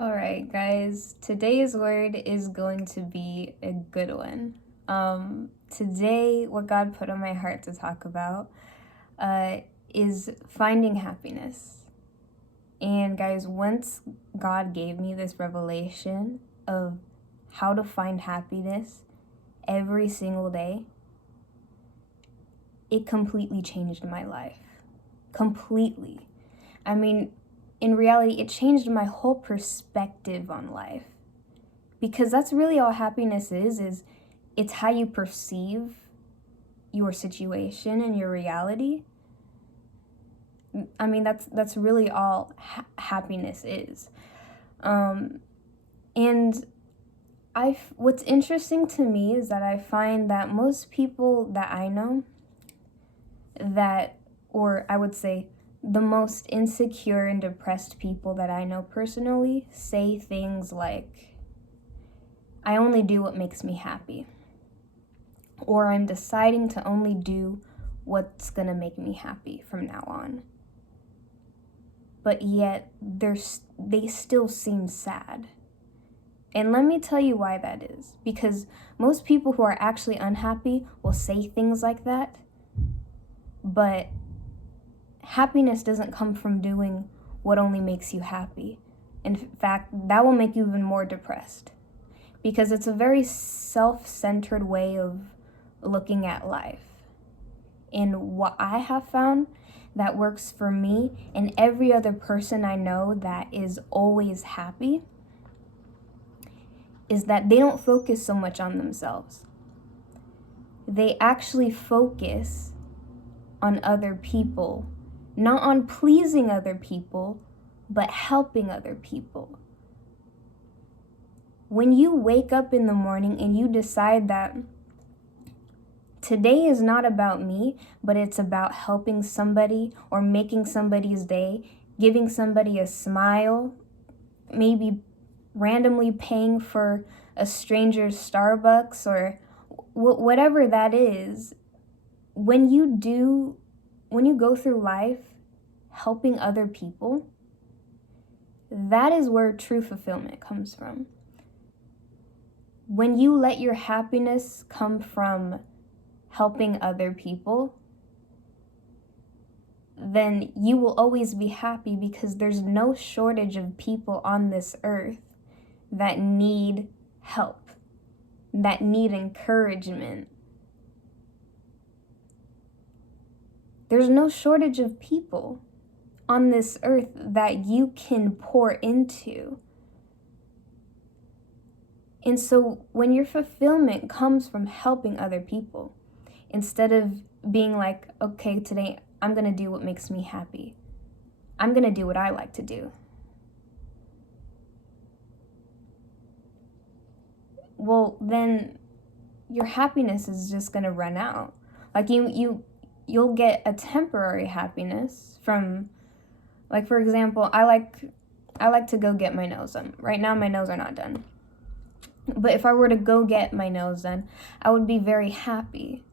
All right, guys, today's word is going to be a good one. Today, what God put on my heart to talk about is finding happiness. And, guys, once God gave me this revelation of how to find happiness every single day, it completely changed my life. Completely. I mean, in reality, it changed my whole perspective on life. Because that's really all happiness is it's how you perceive your situation and your reality. I mean, that's really all happiness is. And what's interesting to me is that I find that most people that I know or I would say the most insecure and depressed people that I know personally say things like, I only do what makes me happy. Or I'm deciding to only do what's gonna make me happy from now on. But yet, they still seem sad. And let me tell you why that is. Because most people who are actually unhappy will say things like that. But happiness doesn't come from doing what only makes you happy. In fact, that will make you even more depressed. Because it's a very self-centered way of looking at life. And what I have found that works for me and every other person I know that is always happy is that they don't focus so much on themselves. They actually focus on other people, not on pleasing other people, but helping other people. When you wake up in the morning and you decide that today is not about me, but it's about helping somebody or making somebody's day, giving somebody a smile, maybe randomly paying for a stranger's Starbucks or whatever that is, when you go through life helping other people, that is where true fulfillment comes from. When you let your happiness come from helping other people, then you will always be happy because there's no shortage of people on this earth that need help, that need encouragement. There's no shortage of people on this earth that you can pour into. And so when your fulfillment comes from helping other people, instead of being like, okay, today I'm going to do what makes me happy. I'm going to do what I like to do. Well, then your happiness is just going to run out. Like you'll get a temporary happiness from, like, for example, I like to go get my nails done. Right now my nails are not done. But if I were to go get my nails done, I would be very happy.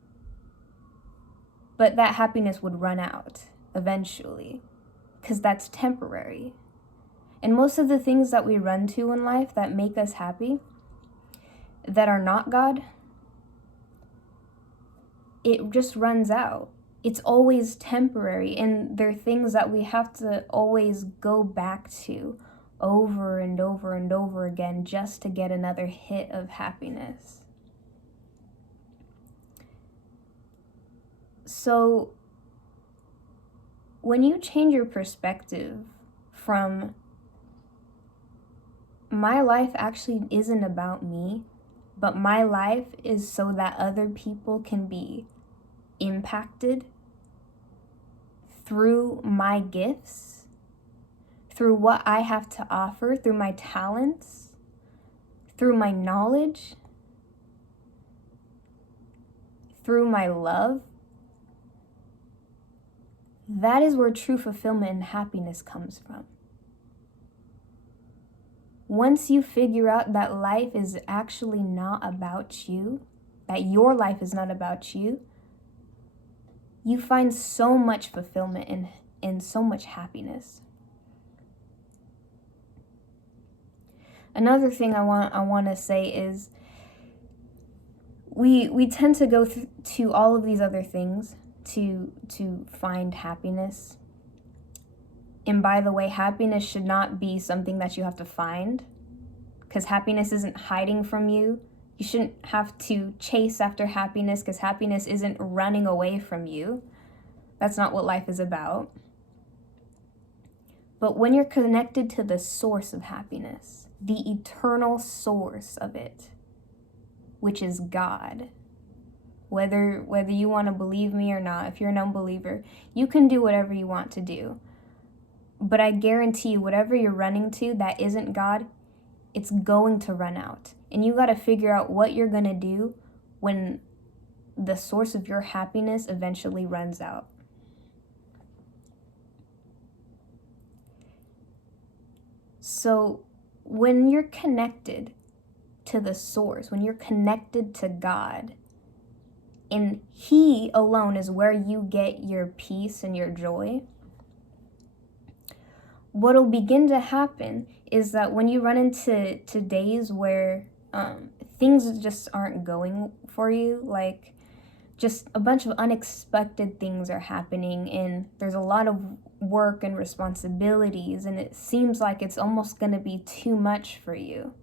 But that happiness would run out eventually, because that's temporary. And most of the things that we run to in life that make us happy, that are not God, it just runs out. It's always temporary, and they're things that we have to always go back to over and over and over again just to get another hit of happiness. So when you change your perspective from my life actually isn't about me, but my life is so that other people can be impacted through my gifts, through what I have to offer, through my talents, through my knowledge, through my love, that is where true fulfillment and happiness comes from. Once you figure out that life is actually not about you, that your life is not about you, you find so much fulfillment and so much happiness. Another thing I want to say is we tend to go to all of these other things to find happiness. And by the way, happiness should not be something that you have to find, because happiness isn't hiding from you. You shouldn't have to chase after happiness, because happiness isn't running away from you. That's not what life is about. But when you're connected to the source of happiness, the eternal source of it, which is God, whether you want to believe me or not, if you're an unbeliever, you can do whatever you want to do. But I guarantee you, whatever you're running to that isn't God, it's going to run out. And you got to figure out what you're going to do when the source of your happiness eventually runs out. So when you're connected to the source, when you're connected to God, and He alone is where you get your peace and your joy, what'll begin to happen is that when you run into days where things just aren't going for you, like just a bunch of unexpected things are happening and there's a lot of work and responsibilities and it seems like it's almost going to be too much for you,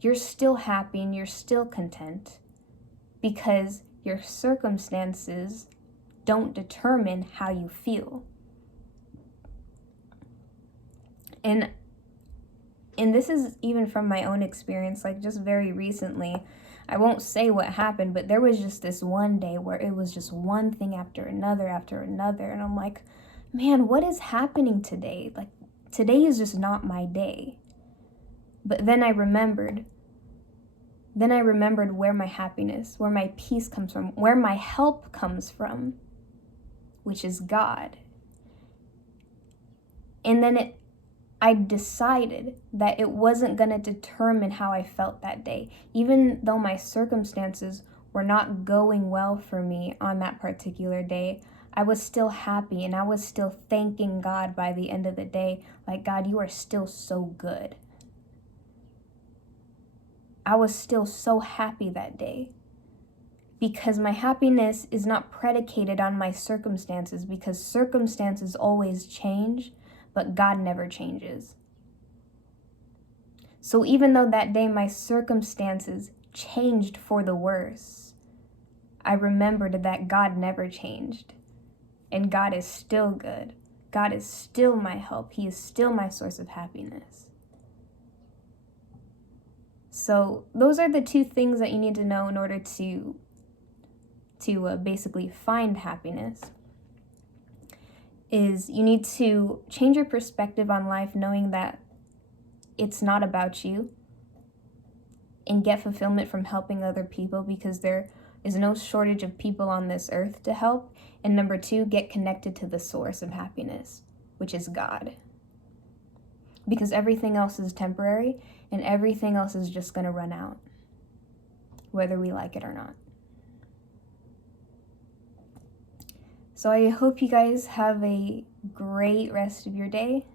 you're still happy and you're still content because your circumstances don't determine how you feel. And this is even from my own experience, like just very recently. I won't say what happened, but there was just this one day where it was just one thing after another. And I'm like, man, what is happening today? Like, today is just not my day. But then I remembered where my happiness, where my peace comes from, where my help comes from, which is God. And then I decided that it wasn't going to determine how I felt that day. Even though my circumstances were not going well for me on that particular day, I was still happy and I was still thanking God by the end of the day. Like, God, you are still so good. I was still so happy that day because my happiness is not predicated on my circumstances, because circumstances always change, but God never changes. So even though that day my circumstances changed for the worse, I remembered that God never changed. And God is still good. God is still my help. He is still my source of happiness. So those are the two things that you need to know in order to basically find happiness. Is you need to change your perspective on life, knowing that it's not about you, and get fulfillment from helping other people, because there is no shortage of people on this earth to help. And number 2, get connected to the source of happiness, which is God. Because everything else is temporary and everything else is just going to run out, whether we like it or not. So I hope you guys have a great rest of your day.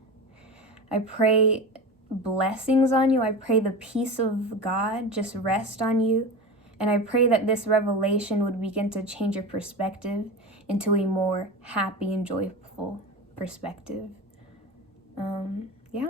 I pray blessings on you. I pray the peace of God just rest on you. And I pray that this revelation would begin to change your perspective into a more happy and joyful perspective. Yeah.